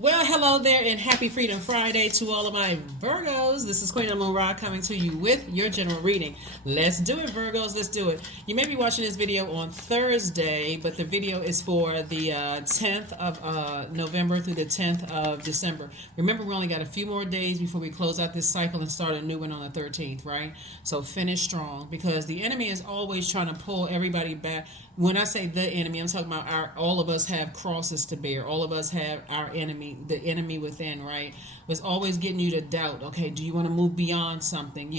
Well, hello there, and happy Freedom Friday to all of my Virgos. This is Queen Amun Ra coming to you with your general reading. Let's do it, Virgos. Let's do it. You may be watching this video on Thursday, but the video is for the 10th of November through the 10th of December. Remember, we only got a few more days before we close out this cycle and start a new one on the 13th, right? So finish strong, because the enemy is always trying to pull everybody back. When I say the enemy, I'm talking about all of us have crosses to bear. All of us have our enemy, the enemy within, right? Was always getting you to doubt, okay, do you want to move beyond something,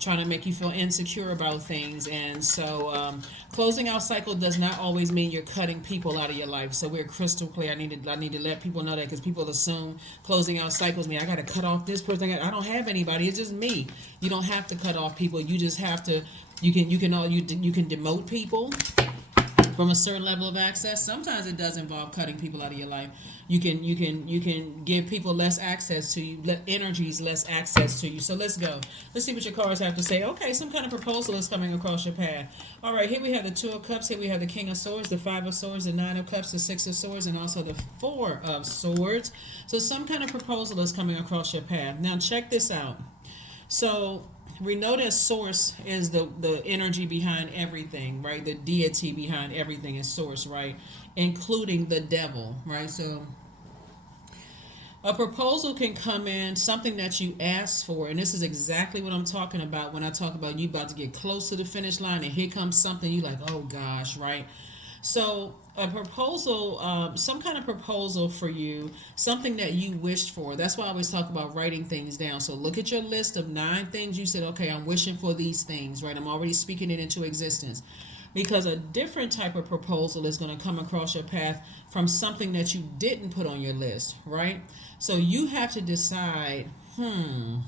trying to make you feel insecure about things. And so closing out cycle does not always mean you're cutting people out of your life. So we're crystal clear. I need to let people know that, because people assume closing out cycles mean I got to cut off this person. I don't have anybody. It's just me. You don't have to cut off people. You just have to, you can demote people from a certain level of access. Sometimes it does involve cutting people out of your life. You can give people less access to you, let energies less access to you. So let's go. Let's see what your cards have to say. Okay, some kind of proposal is coming across your path. All right, here we have the Two of Cups. Here we have the King of Swords, the Five of Swords, the Nine of Cups, the Six of Swords, and also the Four of Swords. So some kind of proposal is coming across your path. Now check this out. So we know that source is the energy behind everything, right? The deity behind everything is source, right? Including the devil, right? So a proposal can come in, something that you asked for, and this is exactly what I'm talking about when I talk about you about to get close to the finish line, and here comes something you like, oh gosh, right? So a proposal, some kind of proposal for you, something that you wished for. That's why I always talk about writing things down. So look at your list of 9 things you said, okay, I'm wishing for these things, right? I'm already speaking it into existence. Because a different type of proposal is going to come across your path from something that you didn't put on your list, right? So you have to decide, am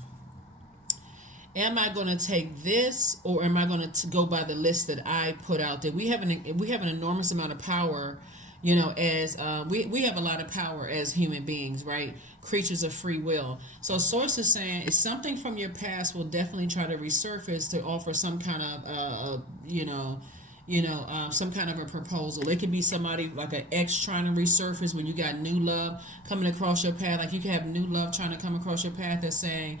I going to take this, or am I going to go by the list that I put out there? We have an enormous amount of power, as we have a lot of power as human beings, right? Creatures of free will. So source is saying it's something from your past will definitely try to resurface to offer some kind of some kind of a proposal. It could be somebody like an ex trying to resurface when you got new love coming across your path. Like you can have new love trying to come across your path that's saying,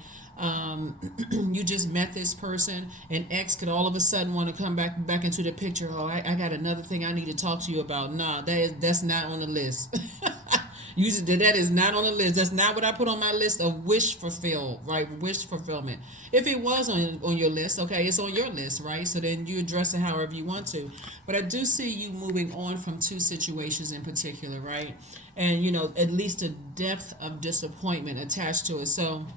you just met this person, and ex could all of a sudden want to come back into the picture. Oh, I got another thing I need to talk to you about. Nah, that's not on the list. That is not on the list. That's not what I put on my list of wish fulfill, right? Wish fulfillment. If it was on your list, okay, it's on your list, right? So then you address it however you want to. But I do see you moving on from 2 situations in particular, right? And at least a depth of disappointment attached to it. So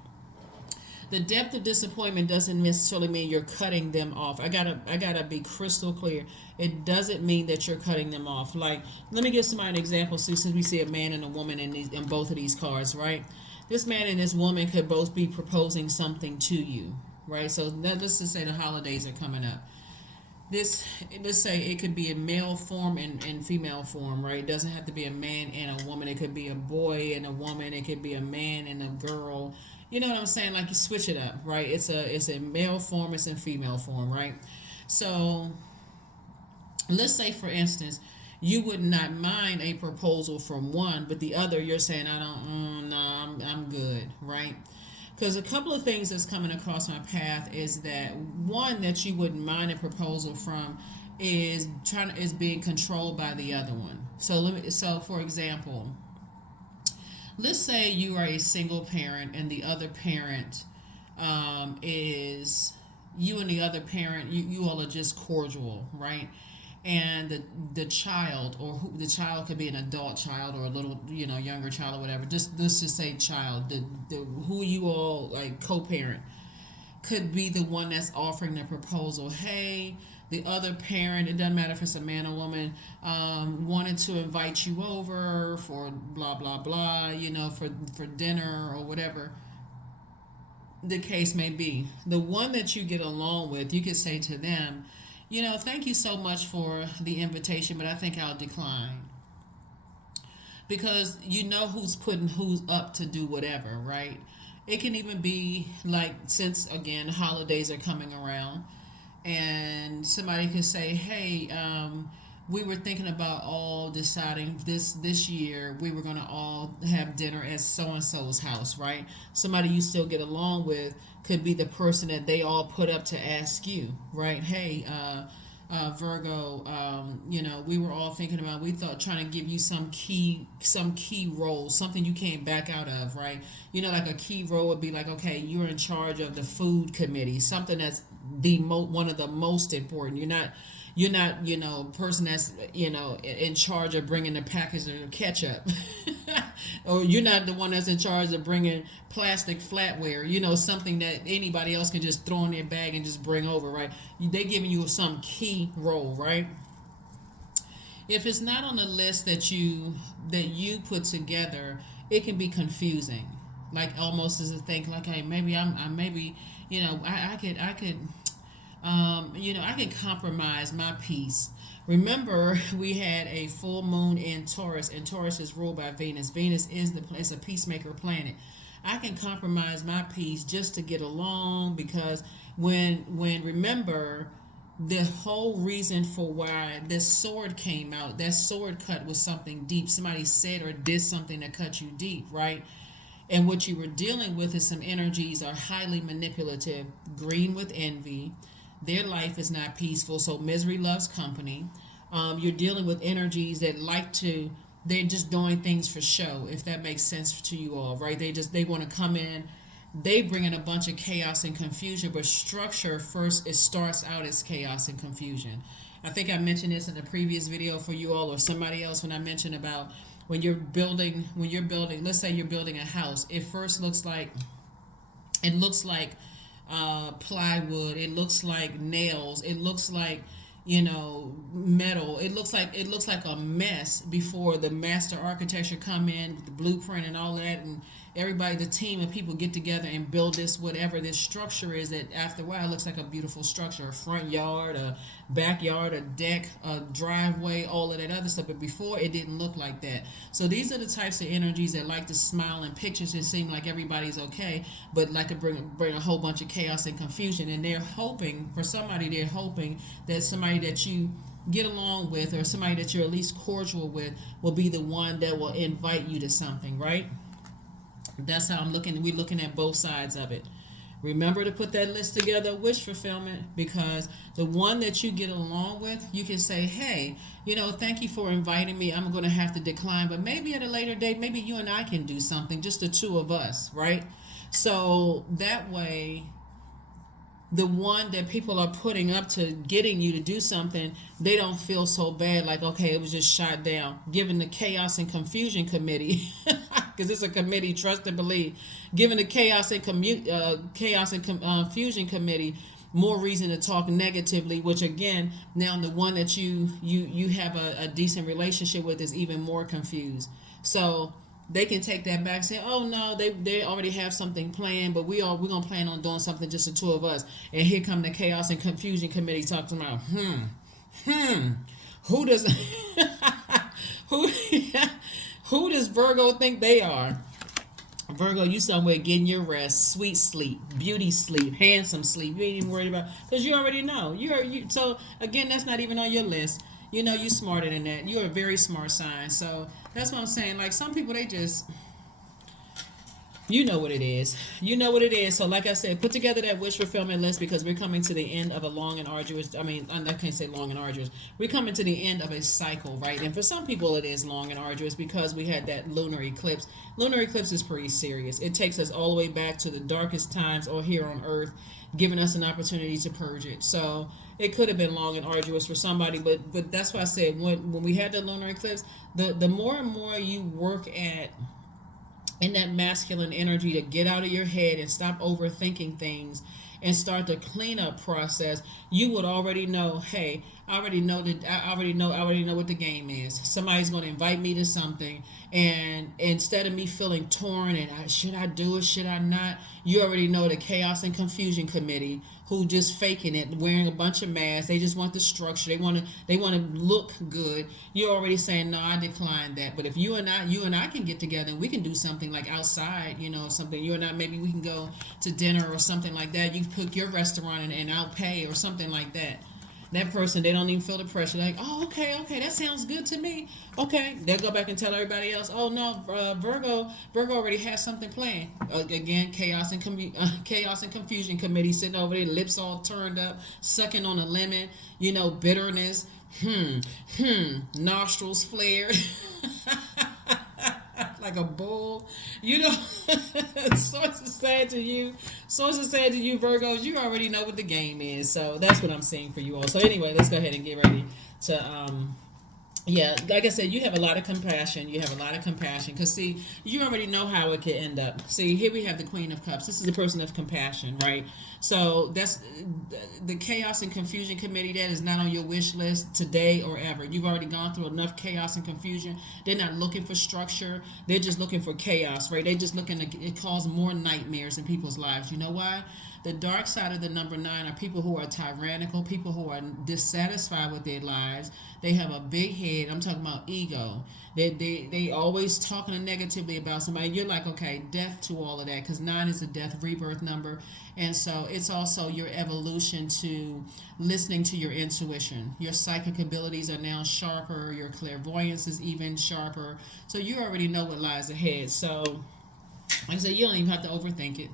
the depth of disappointment doesn't necessarily mean you're cutting them off. I gotta be crystal clear. It doesn't mean that you're cutting them off. Like, let me give somebody an example. So since we see a man and a woman in both of these cards, right? This man and this woman could both be proposing something to you, right? So let's just say the holidays are coming up. Let's say it could be a male form and female form, right? It doesn't have to be a man and a woman. It could be a boy and a woman. It could be a man and a girl. You know what I'm saying? Like, you switch it up, right? It's a male form, it's in female form, right? So let's say, for instance, you would not mind a proposal from one, but the other you're saying, I don't, no, I'm good, right? Because a couple of things that's coming across my path is that one that you wouldn't mind a proposal from is being controlled by the other one. So for example, let's say you are a single parent, and the other parent is you, and the other parent, you all are just cordial, right? And the child, or the child could be an adult child or a little younger child or whatever. Let's just say child, the who you all like co-parent could be the one that's offering the proposal. Hey, the other parent, it doesn't matter if it's a man or woman, wanted to invite you over for blah blah blah, for dinner or whatever the case may be. The one that you get along with, you could say to them, thank you so much for the invitation, but I think I'll decline. Because who's up to do whatever, right? It can even be like, since again holidays are coming around, and somebody could say, hey, we were thinking about all deciding this year we were going to all have dinner at so and so's house, right? Somebody you still get along with could be the person that they all put up to ask you, right? Hey, Virgo, we were all thinking about, we thought trying to give you some key role, something you can't back out of, right? Like a key role would be like, okay, you're in charge of the food committee, something that's one of the most important. You're not a person that's in charge of bringing the package of ketchup, or you're not the one that's in charge of bringing plastic flatware. Something that anybody else can just throw in their bag and just bring over, right? They giving you some key role, right? If it's not on the list that you put together, it can be confusing. Like almost as a thing, like, hey, maybe I maybe I can compromise my peace. Remember, we had a full moon in Taurus, and Taurus is ruled by Venus. Venus is a peacemaker planet. I can compromise my peace just to get along, because remember, the whole reason for why this sword came out, that sword cut was something deep. Somebody said or did something that cut you deep, right? And what you were dealing with is some energies are highly manipulative, green with envy. Their life is not peaceful, so misery loves company. You're dealing with energies that they're just doing things for show, if that makes sense to you all, right? They want to come in, they bring in a bunch of chaos and confusion, but structure first, it starts out as chaos and confusion. I think I mentioned this in a previous video for you all, or somebody else, when I mentioned about when you're building, let's say you're building a house, it first looks like plywood, it looks like nails, it looks like metal, it looks like a mess before the master architecture come in with the blueprint and all that, and everybody, the team of people, get together and build this, whatever this structure is, that after a while it looks like a beautiful structure, a front yard, a backyard, a deck, a driveway, all of that other stuff. But before, it didn't look like that. So these are the types of energies that like to smile in pictures and seem like everybody's okay, but like to bring a whole bunch of chaos and confusion. And they're hoping that somebody that you get along with, or somebody that you're at least cordial with, will be the one that will invite you to something, right? That's how I'm looking. We're looking at both sides of it. Remember to put that list together, wish fulfillment, because the one that you get along with, you can say, hey, thank you for inviting me. I'm going to have to decline, but maybe at a later date, maybe you and I can do something, just the two of us, right? So that way, the one that people are putting up to getting you to do something, they don't feel so bad, like, okay, it was just shot down. Given the chaos and confusion committee, because it's a committee, trust and believe, giving the chaos and confusion committee more reason to talk negatively, which again, now the one that you have a decent relationship with is even more confused. So they can take that back and say, oh no, they already have something planned, but we're gonna plan on doing something, just the two of us. And here come the chaos and confusion committee talking about who does who who does Virgo think they are? Virgo, you somewhere getting your rest, sweet sleep, beauty sleep, handsome sleep. You ain't even worried about, because you already know. So again, that's not even on your list. You're smarter than that. You're a very smart sign. So that's what I'm saying. Like, some people, they just, you know what it is. So like I said, put together that wish fulfillment list, because we're coming to the end of a long and arduous, I can't say long and arduous. We're coming to the end of a cycle, right? And for some people it is long and arduous, because we had that lunar eclipse. Lunar eclipse is pretty serious. It takes us all the way back to the darkest times or here on Earth, giving us an opportunity to purge it. So it could have been long and arduous for somebody, but that's why I said, when we had the lunar eclipse, the more and more you work at in that masculine energy to get out of your head and stop overthinking things and start the cleanup process, you would already know, hey, I already know what the game is. Somebody's going to invite me to something, and instead of me feeling torn and should I do it, should I not, you already know the chaos and confusion committee, who just faking it, wearing a bunch of masks. They just want the structure. They want to look good. You're already saying, no, I decline that. But if you and I can get together and we can do something like outside, something, you and I, maybe we can go to dinner or something like that. You can pick your restaurant and I'll pay, or something like that. That person, they don't even feel the pressure. Like, oh, okay, that sounds good to me. Okay, they'll go back and tell everybody else. Oh no, Virgo already has something planned. Again, chaos and confusion committee sitting over there, lips all turned up, sucking on a lemon. Bitterness. Nostrils flared. Like a bull, Sources saying to you, Virgos, you already know what the game is. So that's what I'm saying for you all. So anyway, let's go ahead and get ready to yeah, like I said, you have a lot of compassion. Because, see, you already know how it could end up. See, here we have the Queen of Cups. This is the person of compassion, right? So that's the Chaos and Confusion Committee. That is not on your wish list today or ever. You've already gone through enough chaos and confusion. They're not looking for structure. They're just looking for chaos, right? They're just looking to cause more nightmares in people's lives. You know why? The dark side of the number 9 are people who are tyrannical, people who are dissatisfied with their lives. They have a big head. I'm talking about ego. They always talking negatively about somebody. You're like, okay, death to all of that, because 9 is a death rebirth number. And so it's also your evolution to listening to your intuition. Your psychic abilities are now sharper. Your clairvoyance is even sharper. So you already know what lies ahead. So, like I said, you don't even have to overthink it.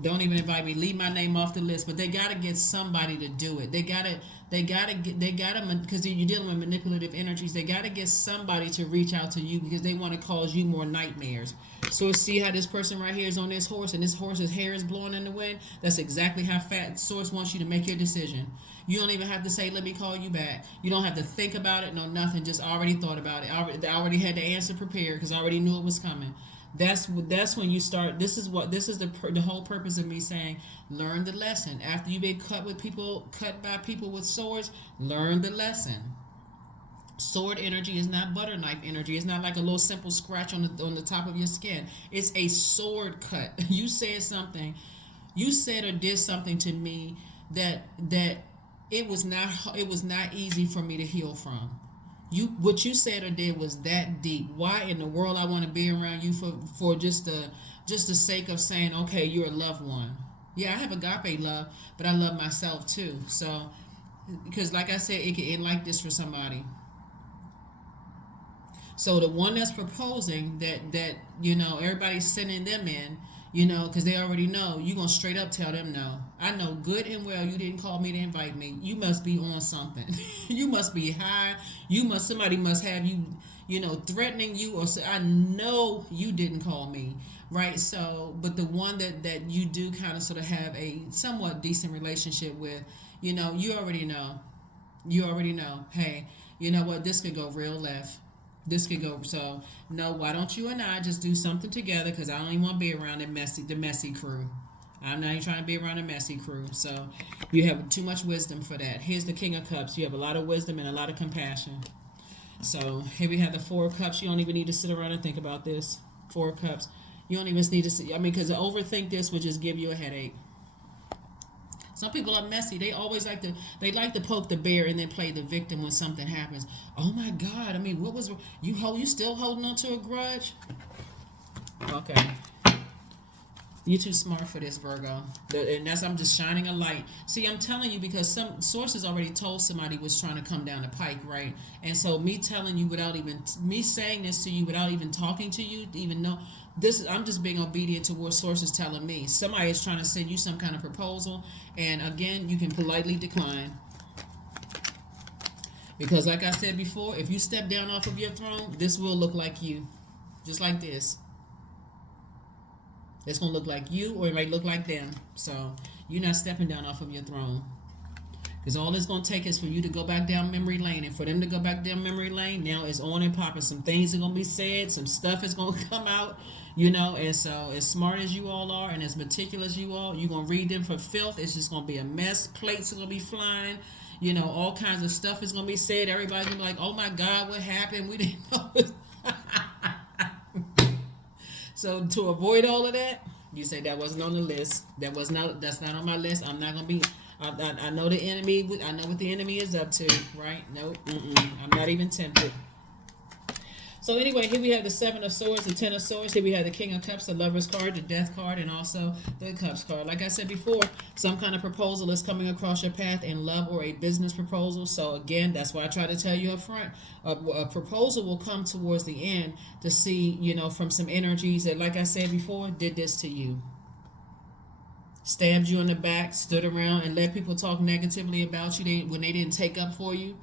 Don't even invite me. Leave my name off the list. But they got to get somebody to do it. They got to, because you're dealing with manipulative energies, they got to get somebody to reach out to you because they want to cause you more nightmares. So see how this person right here is on this horse, and this horse's hair is blowing in the wind? That's exactly how fat Source wants you to make your decision. You don't even have to say, let me call you back. You don't have to think about it, no nothing. Just already thought about it. I already had the answer prepared because I already knew it was coming. That's when you start. This is the whole purpose of me saying, learn the lesson. After you've been cut by people with swords, learn the lesson. Sword energy is not butter knife energy. It's not like a little simple scratch on the top of your skin. It's a sword cut. You said something. You said or did something to me that it was not easy for me to heal from. What you said or did was that deep. Why in the world I want to be around you for just the sake of saying, okay, you're a loved one. Yeah, I have agape love, but I love myself too. So, because like I said, it can end like this for somebody. So the one that's proposing that everybody's sending them in, because they already know, you're going to straight up tell them no. I know good and well you didn't call me to invite me. You must be on something. You must be high. Somebody must have you, threatening you, or say, I know you didn't call me, right? So, but the one that you do kind of sort of have a somewhat decent relationship with, you already know. You already know, hey, you know what, this could go real left. This could go, so no, why don't you and I just do something together, because I don't even want to be around the messy crew. I'm not even trying to be around a messy crew. So you have too much wisdom for that. Here's the King of Cups. You have a lot of wisdom and a lot of compassion. So here we have the Four of Cups. You don't even need to sit around and think about this. Four of Cups. You don't even need to see. Because to overthink this would just give you a headache. Some people are messy. They always like to poke the bear and then play the victim when something happens. Oh my God! What was you still holding on to a grudge? Okay, you're too smart for this, Virgo. And I'm just shining a light. See, I'm telling you because some sources already told somebody was trying to come down the pike, right? And so me telling you me saying this to you without even talking to you, to even know. I'm just being obedient to what sources telling me. Somebody is trying to send you some kind of proposal, and again, you can politely decline. Because like I said before, if you step down off of your throne, this will look like you. Just like this. It's going to look like you, or it might look like them. So you're not stepping down off of your throne. Because all it's going to take is for you to go back down memory lane. And for them to go back down memory lane, now it's on and popping. Some things are going to be said. Some stuff is going to come out. And so as smart as you all are and as meticulous you all, you're going to read them for filth. It's just going to be a mess. Plates are going to be flying. All kinds of stuff is going to be said. Everybody's going to be like, oh my God, what happened? We didn't know. So to avoid all of that, you say that wasn't on the list. That's not on my list. I'm not going to be... I know the enemy. I know what the enemy is up to, right? Nope. I'm not even tempted. So anyway, here we have the Seven of Swords, the Ten of Swords. Here we have the King of Cups, the Lover's card, the Death card, and also the Cups card. Like I said before, some kind of proposal is coming across your path in love or a business proposal. So again, that's why I try to tell you up front, a proposal will come towards the end to see, from some energies that, like I said before, did this to you. Stabbed you in the back, stood around and let people talk negatively about you when they didn't take up for you.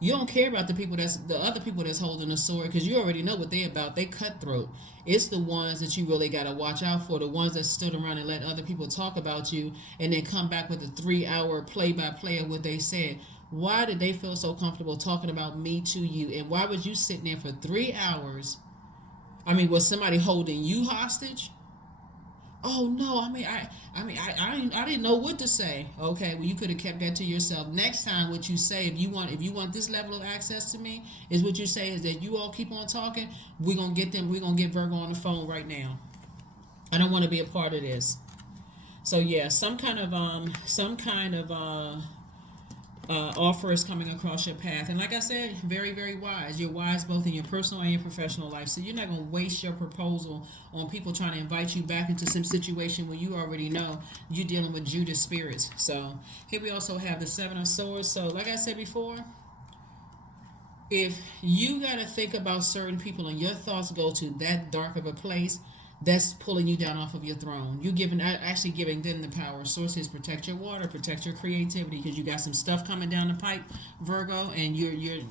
You don't care about the other people that's holding a sword, because you already know what they're about. They cutthroat. It's the ones that you really got to watch out for, the ones that stood around and let other people talk about you and then come back with a 3-hour play-by-play of what they said. Why did they feel so comfortable talking about me to you? And why was you sitting there for 3 hours? Was somebody holding you hostage? Oh no, I didn't know what to say. Okay, well, you could have kept that to yourself. Next time, what you say, if you want this level of access to me, is what you say is that you all keep on talking. We're gonna get Virgo on the phone right now. I don't want to be a part of this. So yeah, some kind of offer is coming across your path, and like I said, very, very wise. You're wise both in your personal and your professional life, so you're not going to waste your proposal on people trying to invite you back into some situation where you already know you're dealing with Judas spirits. So here we also have the Seven of Swords. So like I said before, if you got to think about certain people and your thoughts go to that dark of a place, that's pulling you down off of your throne. You're actually giving them the power. Source is protect your water, protect your creativity, because you got some stuff coming down the pipe, Virgo, and you're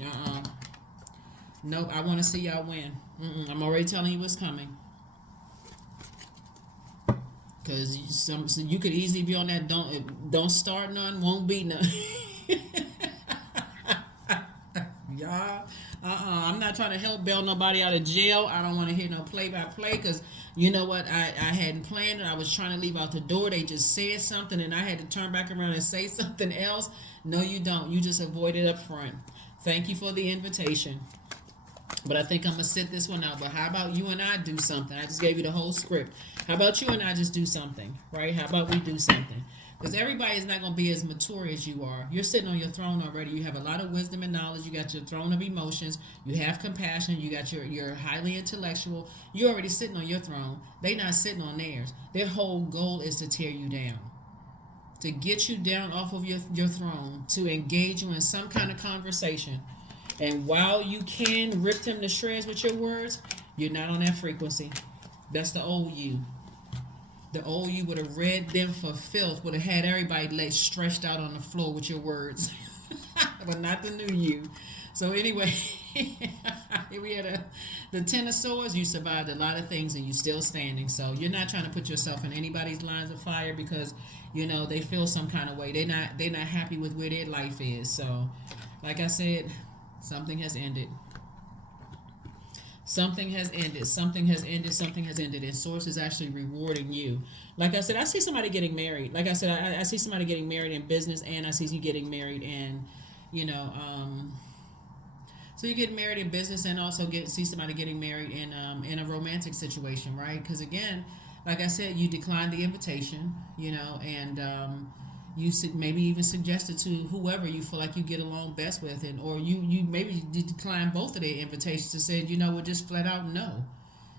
nope. I want to see y'all win. I'm already telling you what's coming, because you could easily be on that don't start none, won't be none. Y'all. I'm not trying to help bail nobody out of jail. I don't want to hear no play-by-play, because you know what? I hadn't planned it. I was trying to leave out the door. They just said something, and I had to turn back around and say something else. No, you don't. You just avoid it up front. Thank you for the invitation. But I think I'm going to sit this one out. But how about you and I do something? I just gave you the whole script. How about you and I just do something, right? How about we do something? Because everybody is not going to be as mature as you are. You're sitting on your throne already. You have a lot of wisdom and knowledge. You got your throne of emotions. You have compassion. You got you're highly intellectual. You're already sitting on your throne. They're not sitting on theirs. Their whole goal is to tear you down, to get you down off of your throne, to engage you in some kind of conversation. And while you can rip them to shreds with your words, you're not on that frequency. That's the old you. The old you would have read them for filth, would have had everybody legs stretched out on the floor with your words. But not the new you. So anyway, here we had the Ten of Swords. You survived a lot of things and you're still standing. So you're not trying to put yourself in anybody's lines of fire, because they feel some kind of way. They're not happy with where their life is. So like I said, something has ended. Something has ended. Something has ended. Something has ended. And Source is actually rewarding you. Like I said, I see somebody getting married. Like I said, I see somebody getting married in business, and I see you getting married in, so you get married in business, and also see somebody getting married in a romantic situation, right? Because again, like I said, you declined the invitation, and you maybe even suggested to whoever you feel like you get along best with, or you maybe decline both of their invitations and said, we'll just flat out no.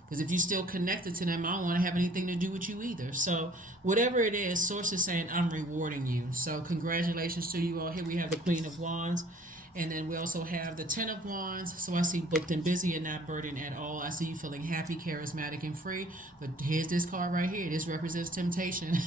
Because if you're still connected to them, I don't want to have anything to do with you either. So whatever it is, Source is saying, I'm rewarding you. So congratulations to you all. Here we have the Queen of Wands. And then we also have the Ten of Wands. So I see booked and busy and not burdened at all. I see you feeling happy, charismatic, and free. But here's this card right here. This represents temptation.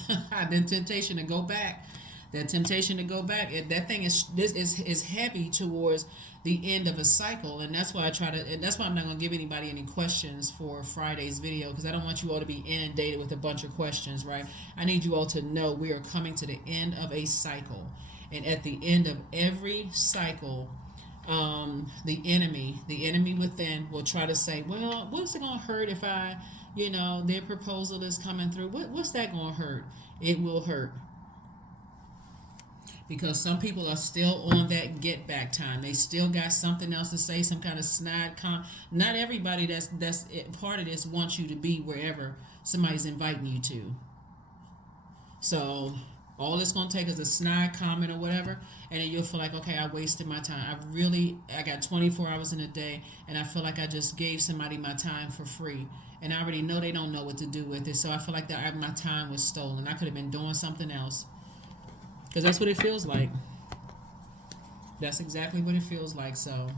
The temptation to go back. That temptation to go back. That thing is heavy towards the end of a cycle. And that's why that's why I'm not going to give anybody any questions for Friday's video, because I don't want you all to be inundated with a bunch of questions, right? I need you all to know we are coming to the end of a cycle. And at the end of every cycle, the enemy within will try to say, well, what's it going to hurt if their proposal is coming through? What's that going to hurt? It will hurt. Because some people are still on that get back time. They still got something else to say, some kind of snide Not everybody that's part of this wants you to be wherever somebody's inviting you to. So All it's gonna take is a snide comment or whatever, and then you'll feel like, okay, I wasted my time. I got 24 hours in a day, and I feel like I just gave somebody my time for free, and I already know they don't know what to do with it. So I feel like that my time was stolen. I could have been doing something else, because that's what it feels like. That's exactly what it feels like. So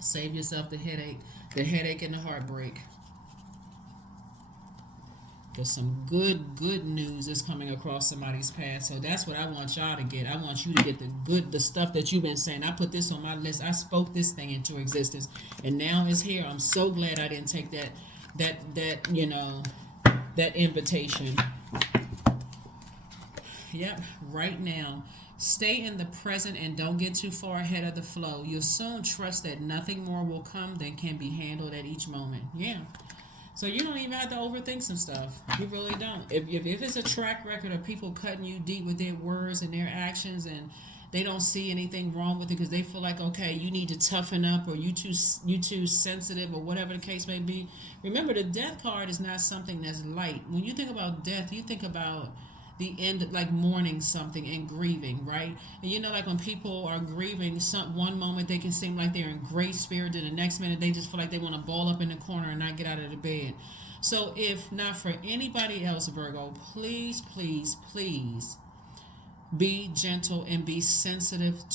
save yourself the headache and the heartbreak. Because some good news is coming across somebody's path. So that's what I want y'all to get. I want you to get the stuff that you've been saying. I put this on my list. I spoke this thing into existence, and now it's here. I'm so glad I didn't take that invitation. Yep, right now. Stay in the present and don't get too far ahead of the flow. You'll soon trust that nothing more will come than can be handled at each moment. Yeah. So you don't even have to overthink some stuff. You really don't. If it's a track record of people cutting you deep with their words and their actions, and they don't see anything wrong with it because they feel like, okay, you need to toughen up, or you too sensitive, or whatever the case may be. Remember, the death card is not something that's light. When you think about death, you think about the end, like mourning something and grieving, right? And like when people are grieving, one moment they can seem like they're in great spirit, and the next minute they just feel like they want to ball up in the corner and not get out of the bed. So if not for anybody else, Virgo, please, please, please be gentle and be sensitive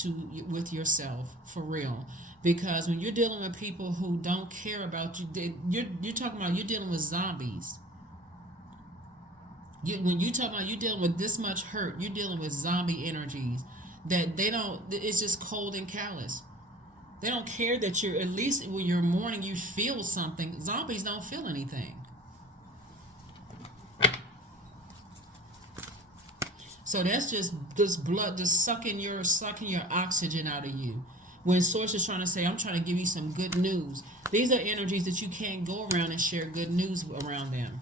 with yourself, for real. Because when you're dealing with people who don't care about you, you're talking about, you're dealing with zombies. When you talk about you dealing with this much hurt, you're dealing with zombie energies that they don't. It's just cold and callous. They don't care that you're, at least when you're mourning, you feel something. Zombies don't feel anything. So that's just this blood just sucking your oxygen out of you. When Source is trying to say, I'm trying to give you some good news. These are energies that you can't go around and share good news around them.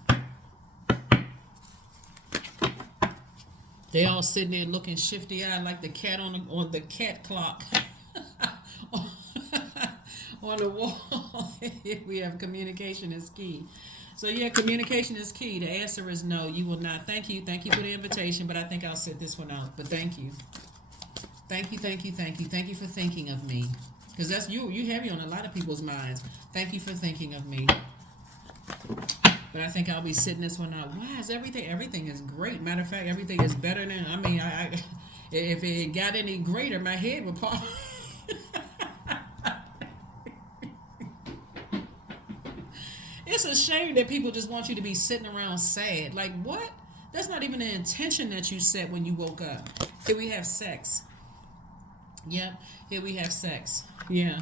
They all sitting there looking shifty-eyed like the cat on the cat clock on the wall. We have communication is key. So yeah, communication is key. The answer is no, you will not. Thank you for the invitation, but I think I'll sit this one out. But thank you for thinking of me, because that's you heavy on a lot of people's minds. Thank you for thinking of me. But I think I'll be sitting this one out. Why is everything is great? Matter of fact, everything is better than, I if it got any greater, my head would pop. It's a shame that people just want you to be sitting around sad. Like, what? That's not even the intention that you set when you woke up. Here we have sex. Yep, here we have sex. Yeah.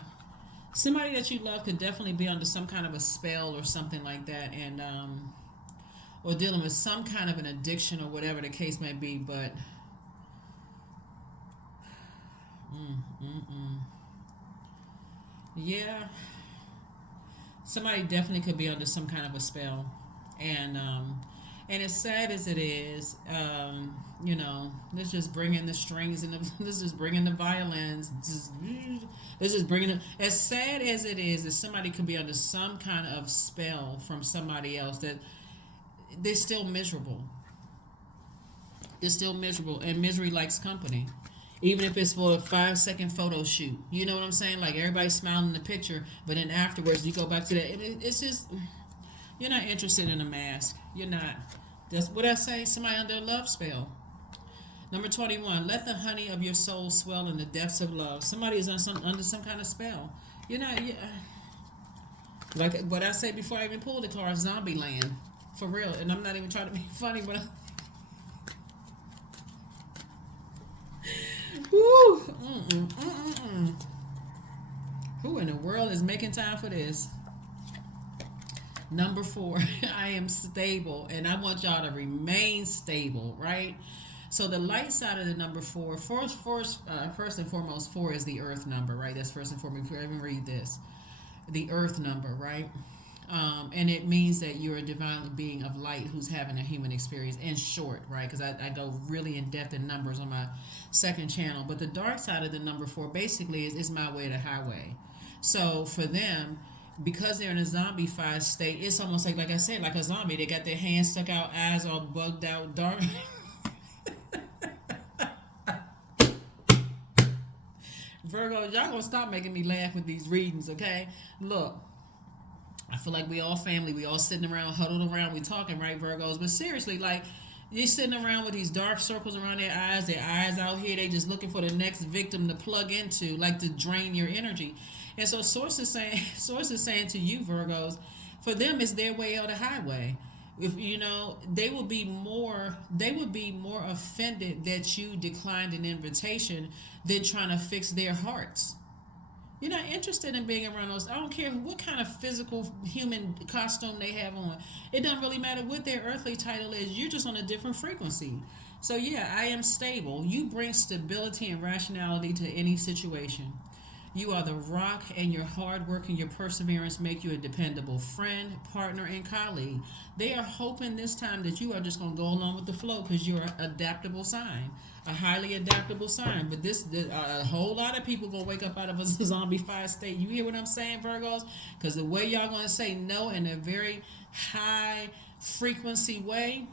Somebody that you love could definitely be under some kind of a spell or something like that, and or dealing with some kind of an addiction or whatever the case may be. But yeah, somebody definitely could be under some kind of a spell, and as sad as it is, let's just bring in the strings and let's just bring in the violins. Let's just bring in. As sad as it is, that somebody could be under some kind of spell from somebody else, that they're still miserable. They're still miserable, and misery likes company. Even if it's for a 5-second photo shoot. You know what I'm saying? Like, everybody's smiling in the picture, but then afterwards you go back to that. It's just, you're not interested in a mask. You're not. That's what I say. Somebody under a love spell. Number 21. Let the honey of your soul swell in the depths of love. Somebody is under some kind of spell. You're not. Like what I said before I even pulled the card, zombie land. For real. And I'm not even trying to be funny, but woo. Who in the world is making time for this? Number 4, I am stable, and I want y'all to remain stable, right? So the light side of the number 4, first and foremost, 4 is the earth number, right? That's first and foremost. Before I even read this, the earth number, right? And it means that you're a divine being of light who's having a human experience, in short, right? Because I go really in depth in numbers on my second channel. But the dark side of the number 4 basically is my way to highway. So for them, because they're in a zombified state, it's almost like I said, like a zombie. They got their hands stuck out, eyes all bugged out, dark. Virgo, y'all gonna stop making me laugh with these readings, okay? Look, I feel like we all family. We all sitting around, huddled around. We talking, right, Virgos? But seriously, like, you're sitting around with these dark circles around their eyes. Their eyes out here. They just looking for the next victim to plug into, like to drain your energy. And so, source is saying to you, Virgos, for them, it's their way or the highway. If you know, they would be more offended that you declined an invitation than trying to fix their hearts. You're not interested in being around those. I don't care what kind of physical human costume they have on. It doesn't really matter what their earthly title is. You're just on a different frequency. So yeah, I am stable. You bring stability and rationality to any situation. You are the rock, and your hard work and your perseverance make you a dependable friend, partner, and colleague. They are hoping this time that you are just going to go along with the flow because you're an adaptable sign, a highly adaptable sign. But a whole lot of people going to wake up out of a zombie-fied state. You hear what I'm saying, Virgos? Because the way y'all going to say no in a very high frequency way,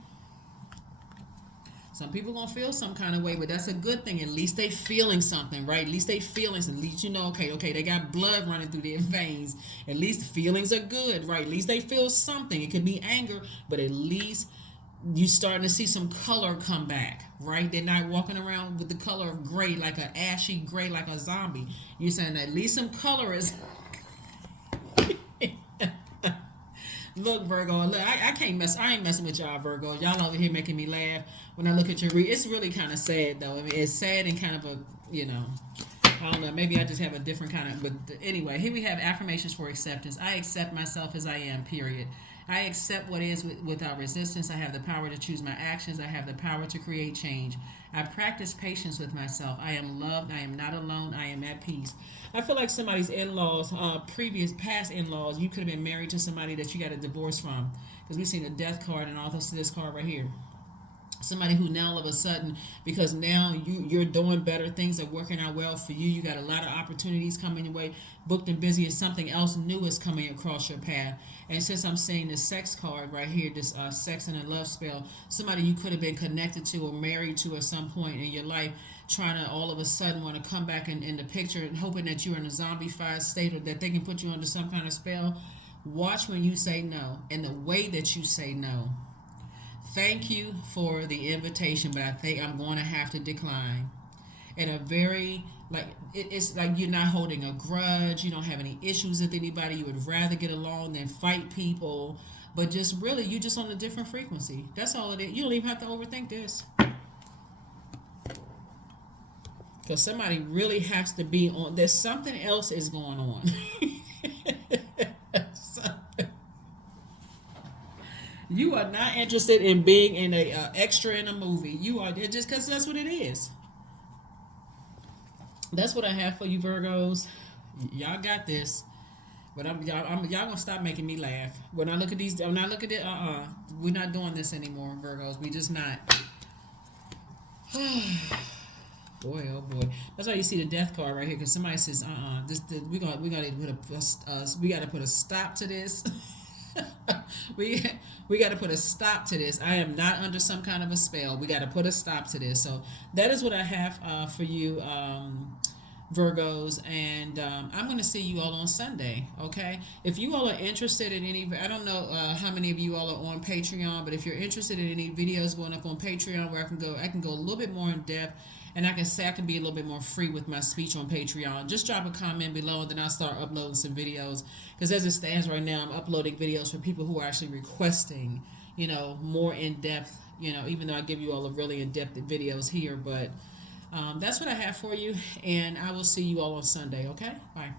some people gonna feel some kind of way, but that's a good thing. At least they feeling something, right? At least they feeling something. At least you know, okay, they got blood running through their veins. At least feelings are good, right? At least they feel something. It could be anger, but at least you starting to see some color come back, right? They're not walking around with the color of gray, like an ashy gray, like a zombie. You're saying at least some color is. Look, Virgo, look, I can't mess. I ain't messing with y'all, Virgo. Y'all over here making me laugh when I look at your read. It's really kind of sad, though. I mean, it's sad and kind of a, I don't know. Maybe I just have a different kind of. But anyway, here we have affirmations for acceptance. I accept myself as I am. Period. I accept what is without resistance. I have the power to choose my actions. I have the power to create change. I practice patience with myself. I am loved. I am not alone. I am at peace. I feel like somebody's in-laws, past in-laws, you could have been married to somebody that you got a divorce from. Because we've seen a death card and all this card right here. Somebody who now all of a sudden, because now you're doing better, things are working out well for you. You got a lot of opportunities coming your way, booked and busy, and something else new is coming across your path. And since I'm seeing the sex card right here, this sex and a love spell, somebody you could have been connected to or married to at some point in your life, trying to all of a sudden want to come back in the picture and hoping that you're in a zombie-fied state or that they can put you under some kind of spell. Watch when you say no and the way that you say no. Thank you for the invitation, but I think I'm going to have to decline. In a very, it's like you're not holding a grudge. You don't have any issues with anybody. You would rather get along than fight people. But just really, you're just on a different frequency. That's all it is. You don't even have to overthink this. Because somebody really has to be on. There's something else is going on. You are not interested in being in a extra in a movie. You are just because that's what it is. That's what I have for you, Virgos. Y'all got this. But y'all gonna stop making me laugh. When I look at these, when I look at it, we're not doing this anymore, Virgos. We just not. Boy, oh boy. That's why you see the death card right here, because somebody says, we got to put a stop to this. we got to put a stop to this. I am not under some kind of a spell. We got to put a stop to this. So that is what I have for you, Virgos, and I'm going to see you all on Sunday. Okay, if you all are interested in any, I don't know how many of you all are on Patreon, but if you're interested in any videos going up on Patreon where I can go a little bit more in depth, and I can say I can be a little bit more free with my speech on Patreon. Just drop a comment below, and then I'll start uploading some videos. Because as it stands right now, I'm uploading videos for people who are actually requesting, more in depth. Even though I give you all the really in depth videos here, but that's what I have for you, and I will see you all on Sunday. Okay, bye.